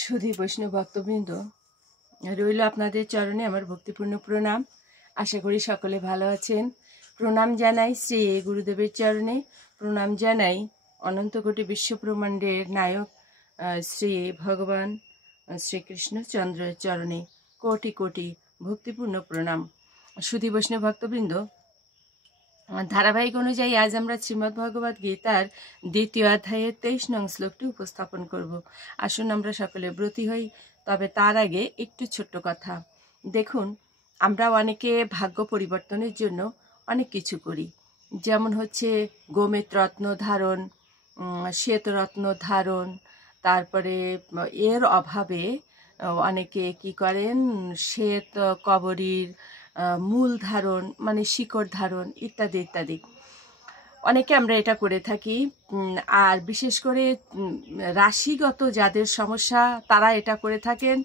সুধী বৈষ্ণব ভক্তবৃন্দ, রইল আপনাদের চরণে আমার ভক্তিপূর্ণ প্রণাম। আশা করি সকলে ভালো আছেন। প্রণাম জানাই শ্রী গুরুদেবের চরণে, প্রণাম জানাই অনন্ত কোটি বিশ্বব্রহ্মাণ্ডের নায়ক শ্রী ভগবান শ্রীকৃষ্ণচন্দ্রের চরণে কোটি কোটি ভক্তিপূর্ণ প্রণাম। সুধী বৈষ্ণব ভক্তবৃন্দ, ধারাবাহিক অনুযায়ী আজ আমরা শ্রীমদ্ ভগবদ গীতার ২য় অধ্যায়ের ২৩ নং শ্লোকটি উপস্থাপন করব। আসুন আমরা সকলে ব্রতী হই। তবে তার আগে একটু ছোট্ট কথা। দেখুন, আমরা অনেকে ভাগ্য পরিবর্তনের জন্য অনেক কিছু করি, যেমন হচ্ছে গোমেদ রত্ন ধারণ, শ্বেত রত্ন ধারণ, তারপরে এর অভাবে অনেকে কি করেন, শ্বেত কবরীর মূল ধারণ মানে শিকড় ধারণ ইত্যাদি ইত্যাদি। অনেকে আমরা এটা করে থাকি। আর বিশেষ করে রাশিগত যাদের সমস্যা তারা এটা করে থাকেন।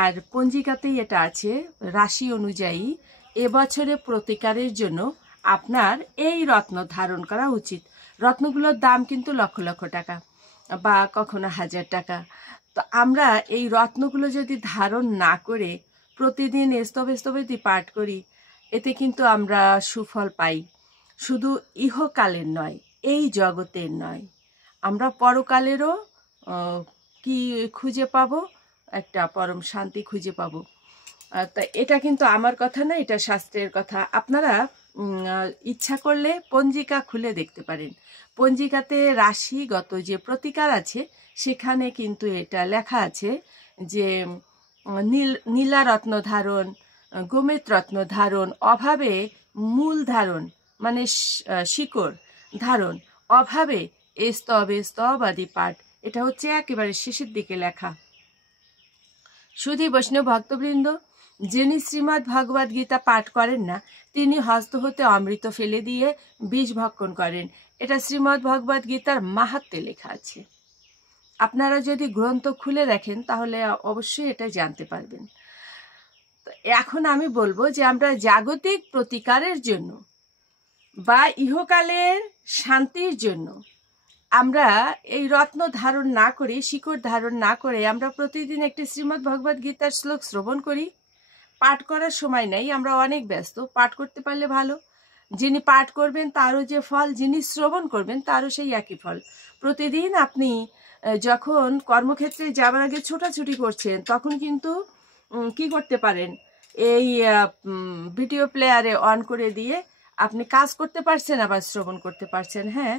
আর পঞ্জিকাতেই এটা আছে, রাশি অনুযায়ী এবছরে প্রতিকারের জন্য আপনার এই রত্ন ধারণ করা উচিত। রত্নগুলোর দাম কিন্তু লক্ষ লক্ষ টাকা বা কখনো 1000 টাকা। তো আমরা এই রত্নগুলো যদি ধারণ না করে প্রতিদিন স্তবে পাঠ করি, এতে কিন্তু আমরা সুফল পাই। শুধু ইহকালের নয়, এই জগতের নয়, আমরা পরকালেরও কি খুঁজে পাবো, একটা পরম শান্তি খুঁজে পাবো। তা এটা কিন্তু আমার কথা না, এটা শাস্ত্রের কথা। আপনারা ইচ্ছা করলে পঞ্জিকা খুলে দেখতে পারেন। পঞ্জিকাতে রাশিগত যে প্রতিকার আছে সেখানে কিন্তু এটা লেখা আছে যে নীলা রত্ন ধারণ, গোমেদ রত্ন ধারণ, অভাবে মূল ধারণ মানে শিকড় ধারণ, অভাবে স্তব আদি পাঠ। এটা হচ্ছে একেবারে শেষের দিকে লেখা। সুধী বৈষ্ণব ভক্তবৃন্দ, যিনি শ্রীমদ্ ভগবদ গীতা পাঠ করেন না তিনি হস্ত হতে অমৃত ফেলে দিয়ে বিষ ভক্ষণ করেন। এটা শ্রীমদ্ ভগবদ গীতার মাহাত্ম্যে লেখা আছে। আপনারা যদি গ্রন্থ খুলে দেখেন তাহলে অবশ্যই এটা জানতে পারবেন। এখন আমি বলবো যে আমরা জাগতিক প্রতিকারের জন্য বা ইহকালের শান্তির জন্য আমরা এই রত্ন ধারণ না করে, শিকড় ধারণ না করে আমরা প্রতিদিন একটি শ্রীমদ্ ভগবদ গীতার শ্লোক শ্রবণ করি। পাঠ করার সময় নেই, আমরা অনেক ব্যস্ত। পাঠ করতে পারলে ভালো। যিনি পাঠ করবেন তারও যে ফল, যিনি শ্রবণ করবেন তারও সেই একই ফল। প্রতিদিন আপনি যখন কর্মক্ষেত্রে যাবার আগে ছোটাছুটি করছেন তখন কিন্তু কি করতে পারেন, এই ভিডিও প্লেয়ারে অন করে দিয়ে আপনি কাজ করতে পারছেন আবার শ্রবণ করতে পারছেন। হ্যাঁ,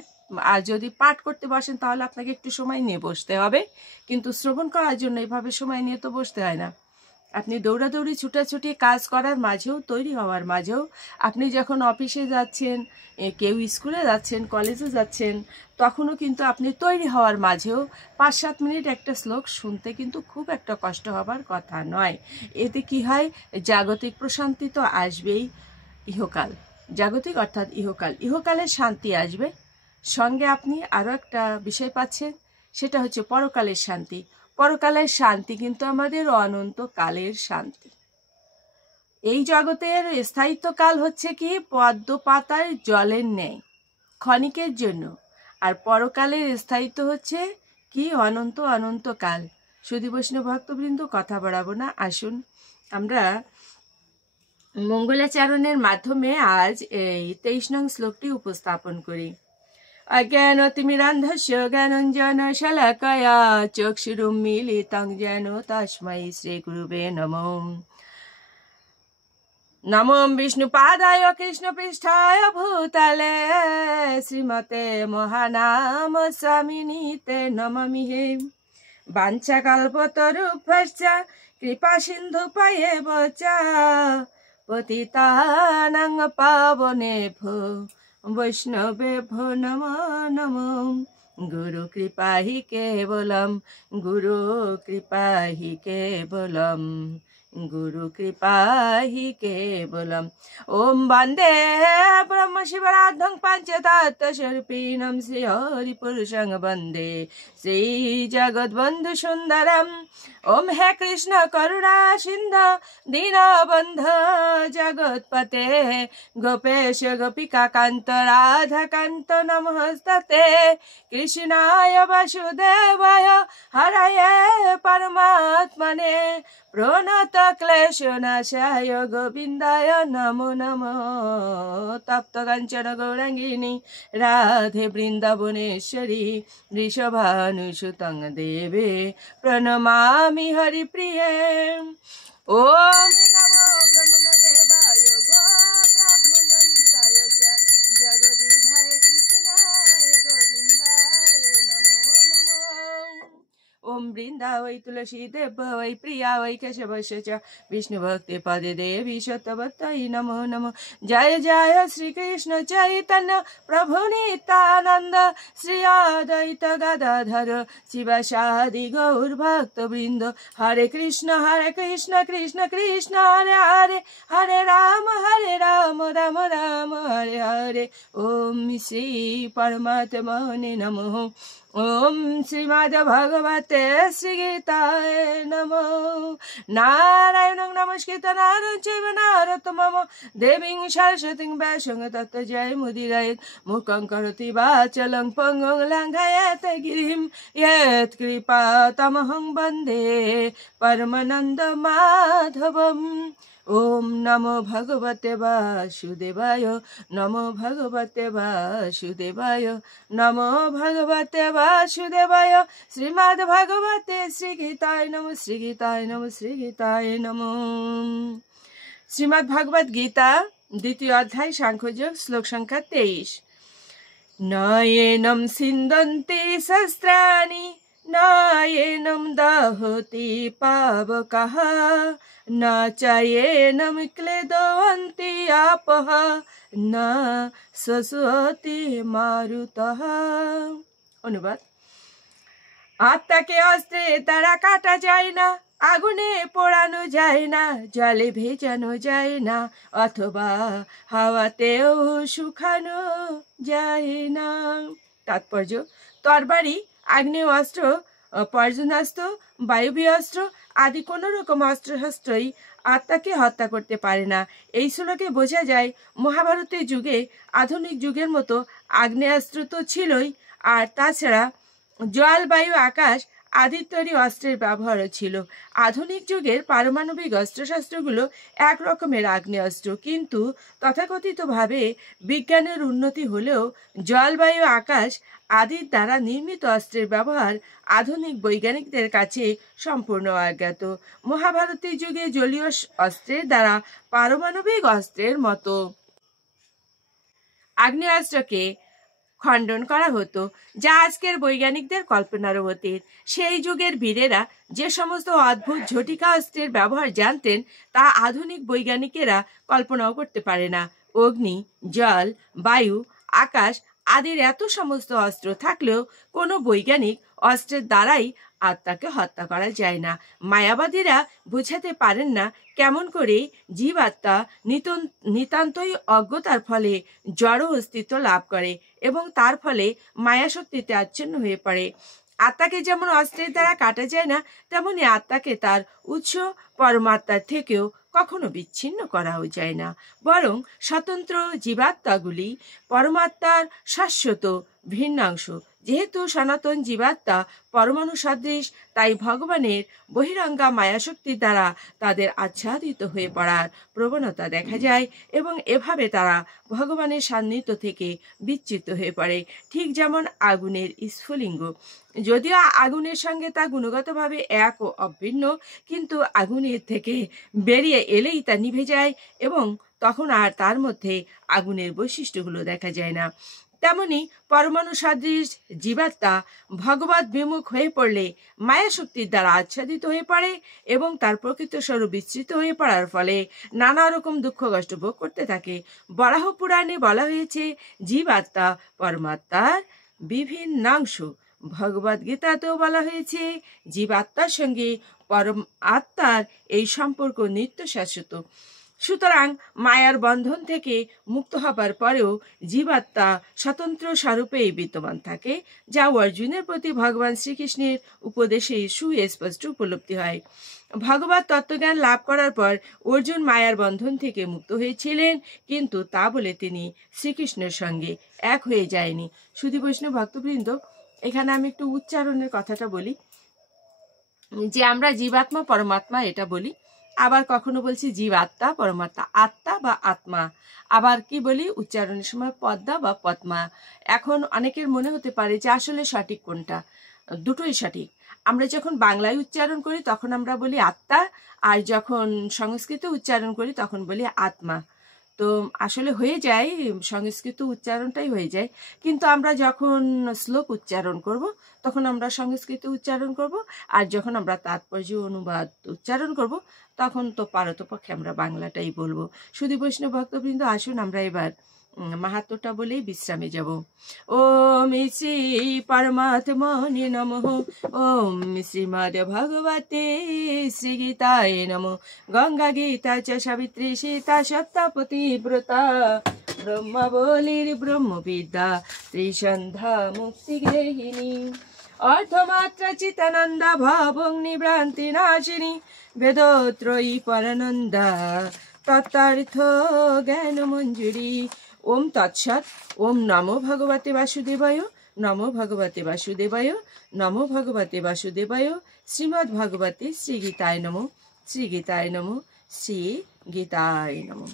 আর যদি পাঠ করতে বসেন তাহলে আপনাকে একটু সময় নিয়ে বসতে হবে, কিন্তু শ্রবণ করার জন্য এভাবে সময় নিয়ে তো বসতে হয় না। আপনি দৌড়াদৌড়ি ছুটাছুটি কাজ করার মাঝেও, তৈরি হওয়ার মাঝেও, আপনি যখন অফিসে যাচ্ছেন, কেউ স্কুলে যাচ্ছেন, কলেজে যাচ্ছেন, তখনও কিন্তু আপনি তৈরি হওয়ার মাঝেও 5-7 মিনিট একটা শ্লোক শুনতে কিন্তু খুব একটা কষ্ট হবার কথা নয়। এতে কি হয়, জাগতিক প্রশান্তি তো আসবেই। ইহকাল, জাগতিক অর্থাৎ ইহকালের শান্তি আসবে, সঙ্গে আপনি আরও একটা বিষয় পাচ্ছেন, সেটা হচ্ছে পরকালের শান্তি। পরকালের শান্তি কিন্তু আমাদের অনন্তকালের শান্তি। এই জগতের স্থায়িত্বকাল হচ্ছে কি পদ্ম পাতার জলের ন্যায়, ক্ষণিকের জন্য। আর পরকালের স্থায়িত্ব হচ্ছে কি অনন্তকাল। সুধী বৈষ্ণব ভক্তবৃন্দ, কথা বাড়াবো না, আসুন আমরা মঙ্গলাচরণের মাধ্যমে আজ এই 23 নং শ্লোকটি উপস্থাপন করি। অজ্ঞানতিমিরান্ধস্য জ্ঞানাঞ্জন শলাকয়া চক্ষুরুন্মীলিতং যেন তস্मै শ্রীগুরুবে নমঃ। নমো বিষ্ণুপাদায় কৃষ্ণপৃষ্ঠায় ভূতলে শ্রীমতে মহানাম স্বামিনীতে নমামিহে। বাঞ্ছাকল্পতরুভ্যশ্চ কৃপা সিন্ধুপয়েব চ পতিতানাং পাবনেভ্যো বৈষ্ণবেভ্যো নমো নমো। গুরু কৃপা হি কেবলম, গুরু কৃপা হি কেবলম, गुरु कृपा हि केवलम्। ॐ वन्दे ब्रह्मशिवराद्धं पञ्चतत्त्वस्वरूपिणं श्रीहरिपुरुषं वन्दे श्रीजगद्बन्धुसुन्दरम्। ॐ हे कृष्ण करुणा सिन्धु दीनबन्धु जगत्पते गोपेश गोपिकान्त राधाकान्त नमस्ते कृष्णाय वासुदेवाय हरये परमात्मने प्रणत क्लेशनाशाय गोविन्दाय नमो नमः। तप्तकाञ्चन गौराङ्गिनी राधे वृन्दावनेश्वरी वृषभानुसुतं देवे प्रणमामि हरिप्रिये। ॐ नमो ब्रह्मदेवाय गो ब्राह्मणहिताय च जगदीधाय कृष्णाय गोविन्दाय नमो नमः। ॐ वृन्दा वै तुलसी देव वै प्रिया वै केशवस्य च विष्णुभक्ति पदे देवी शतवत्तै नमो नमः। जय जय श्री कृष्ण चैतन्य प्रभु नित्यानंद श्री अद्वैत गदाधर शिवासादि गौर भक्त वृंद। हरे कृष्ण कृष्ण कृष्ण हरे हरे हरे राम राम राम हरे हरे। ओम श्री परमात्मने नमः। ओम श्रीमद् भगवते श्रीगीताय नमः। नारायणं नमस्कृत्य नरं चैव नरोत्तमं देवीं सरस्वतीं व्यासं ततो जयमुदीरयेत्। मूकं करोति वाचालं पङ्गुं लङ्घयेत् गिरिं यत्कृपातमहं वन्दे परमानन्दमाधवम्। ओम नमो भगवते वासुदेवाय नमो भगवते वासुदेवाय नमो भगवते वासुदेवाय। श्रीमद् भगवते श्रीगीताय नमः श्रीगीताय नमः श्रीगीताय नमः। श्रीमद् भगवद गीता द्वितीय अध्याय सांख्ययोग श्लोक संख्या 23। नयेनं सिन्दन्ति शस्त्राणि नयेनं दहति पावकः न चयेनं क्लेदयन्ति आपः न शोषयति मारुतः। অনুবাদ, আত্মাকে অস্ত্রে দ্বারা কাটা যায় না, আগুনে পোড়ানো যায় না, জলে ভেজানো যায় না, অথবা হাওয়াতেও শুকানো যায় না। তাৎপর্য, তরবারি, আগ্নেয় অস্ত্র, পর্জনাস্ত্র, বায়বীয় অস্ত্র আদি কোনো রকম অস্ত্রশস্ত্রই আত্মাকে হত্যা করতে পারে না। এই শ্লোকে বোঝা যায় মহাভারতের যুগে আধুনিক যুগের মতো আগ্নেয়াস্ত্র তো ছিলই, আর তাছাড়া জল বায়ু আকাশ আদি তৈরি অস্ত্রের ব্যবহারও ছিল। আধুনিক যুগের পারমাণবিক অস্ত্রশস্ত্রগুলো এক রকমের আগ্নেয়াস্ত্র, কিন্তু তথাকথিতভাবে বিজ্ঞানের উন্নতি হলেও জলবায়ু আকাশ আদির দ্বারা নির্মিত অস্ত্রের ব্যবহার আধুনিক বৈজ্ঞানিকদের কাছে সম্পূর্ণ অজ্ঞাত। মহাভারতের যুগে জলীয় অস্ত্রের দ্বারা পারমাণবিক অস্ত্রের মতো আগ্নেয়াস্ত্রকে খণ্ডন করা হতো, যা আজকের বৈজ্ঞানিকদের কল্পনারও অতীত। সেই যুগের বীরেরা যে সমস্ত অদ্ভুত ঝটিকা অস্ত্রের ব্যবহার জানতেন তা আধুনিক বৈজ্ঞানিকেরা কল্পনাও করতে পারে না। অগ্নি, জল, বায়ু, আকাশ আদির এত সমস্ত অস্ত্র থাকলেও কোনো বৈজ্ঞানিক অস্ত্রের দ্বারাই আত্মাকে হত্যা করা যায় না। মায়াবাদীরা বুঝাতে পারেন না কেমন করে জীবাত্মা নিতান্তই অজ্ঞতার ফলে জড় অস্তিত্ব লাভ করে এবং তার ফলে মায়াশক্তিতে আচ্ছন্ন হয়ে পড়ে। আত্মাকে যেমন অস্ত্রের দ্বারা কাটা যায় না, তেমনি আত্মাকে তার উৎস পরমাত্মার থেকেও কখনো বিচ্ছিন্ন করাও যায় না, বরং স্বতন্ত্র জীবাত্মাগুলি পরমাত্মার শাশ্বত ভিন্নাংশ। যেহেতু সনাতন জীবাত্মা পরমাণু সদৃশ, তাই ভগবানের বহিরঙ্গা মায়াশক্তির দ্বারা তাদের আচ্ছাদিত হয়ে পড়ার প্রবণতা দেখা যায় এবং এভাবে তারা ভগবানের সান্নিধ্য থেকে বিচ্যুত হয়ে পড়ে। ঠিক যেমন আগুনের স্ফুলিঙ্গ, যদিও আগুনের সঙ্গে তা গুণগতভাবে এক ও অভিন্ন, কিন্তু আগুনের থেকে বেরিয়ে এলেই তা নিভে যায় এবং তখন আর তার মধ্যে আগুনের বৈশিষ্ট্যগুলো দেখা যায় না। তেমনি পরমাণু সদৃশ জীবাত্মা ভগবত বিমুখ হয়ে পড়লে মায়াশক্তির দ্বারা আচ্ছাদিত হয়ে পড়ে এবং তার প্রকৃত স্বরূপ বিস্তৃত হয়ে পড়ার ফলে নানা রকম দুঃখ কষ্ট ভোগ করতে থাকে। বরাহ পুরাণে বলা হয়েছে, জীবাত্মা পরমাত্মার বিভিন্নাংশ। ভগবদ গীতাতেও বলা হয়েছে জীবাত্মার সঙ্গে পরম আত্মার এই সম্পর্ক নিত্য শাশ্বত। সুতরাং মায়ার বন্ধন থেকে মুক্ত হবার পরেও জীবাত্মা স্বতন্ত্র স্বরূপেই বিদ্যমান থাকে, যা অর্জুনের প্রতি ভগবান শ্রীকৃষ্ণের উপদেশে সুস্পষ্ট উপলব্ধি হয়। ভগবত তত্ত্বজ্ঞান লাভ করার পর অর্জুন মায়ার বন্ধন থেকে মুক্ত হয়েছিলেন, কিন্তু তা বলে তিনি শ্রীকৃষ্ণের সঙ্গে এক হয়ে যায়নি। সুধী বৈষ্ণব ভক্তবৃন্দ, এখানে আমি একটু উচ্চারণের কথাটা বলি যে আমরা জীবাত্মা পরমাত্মা এটা বলি, আবার কখনো বলছি জীবাত্মা পরমাত্মা, আত্মা বা আত্মা, আবার কি বলি উচ্চারণের সময় পদ্মা বা পদ্মা। এখন অনেকের মনে হতে পারে যে আসলে সঠিক কোনটা, দুটোই সঠিক। আমরা যখন বাংলায় উচ্চারণ করি তখন আমরা বলি আত্মা, আর যখন সংস্কৃতে উচ্চারণ করি তখন বলি আত্মা। তো আসলে হয়ে যায় সংস্কৃত উচ্চারণটাই হয়ে যায়, কিন্তু আমরা যখন শ্লোক উচ্চারণ করব তখন আমরা সংস্কৃত উচ্চারণ করব, আর যখন আমরা তাৎপর্য অনুবাদ উচ্চারণ করব তখন তো পারতপক্ষে আমরা বাংলাটাই বলবো। শুধু বৈষ্ণব ভক্তবৃন্দ, আসুন আমরা এবার মাহাত্ম্যটা বলেই বিশ্রামে যাব। ওম শ্রী পরমাত্মনে নমঃ। ওম শ্রীমদ্ ভগবতে শ্রী গীতায় নমঃ। গঙ্গা গীতা চ সাবিত্রী সীতা সত্যপতি ব্রতা ব্রহ্মবলির ব্রহ্মবিদ্যা ত্রিসন্ধ্যা মুক্তি গৃহিণী অর্ধমাত্রা চিতানন্দা ভবং নিভ্রান্তি নাশিনী বেদত্রয়ী পরানন্দা তত্ত্বার্থ জ্ঞান মঞ্জুরি। ওম তৎসৎ। ওম নমো ভগবতে বাসুদেবায়। নমো ভগবতে বাসুদেবায়। নমো ভগবতে বাসুদেবায়। শ্রীমদ্ ভগবতে শ্রী গীতায় নমঃ। শ্রী গীতায় নমঃ। শ্রী গীতায় নমঃ।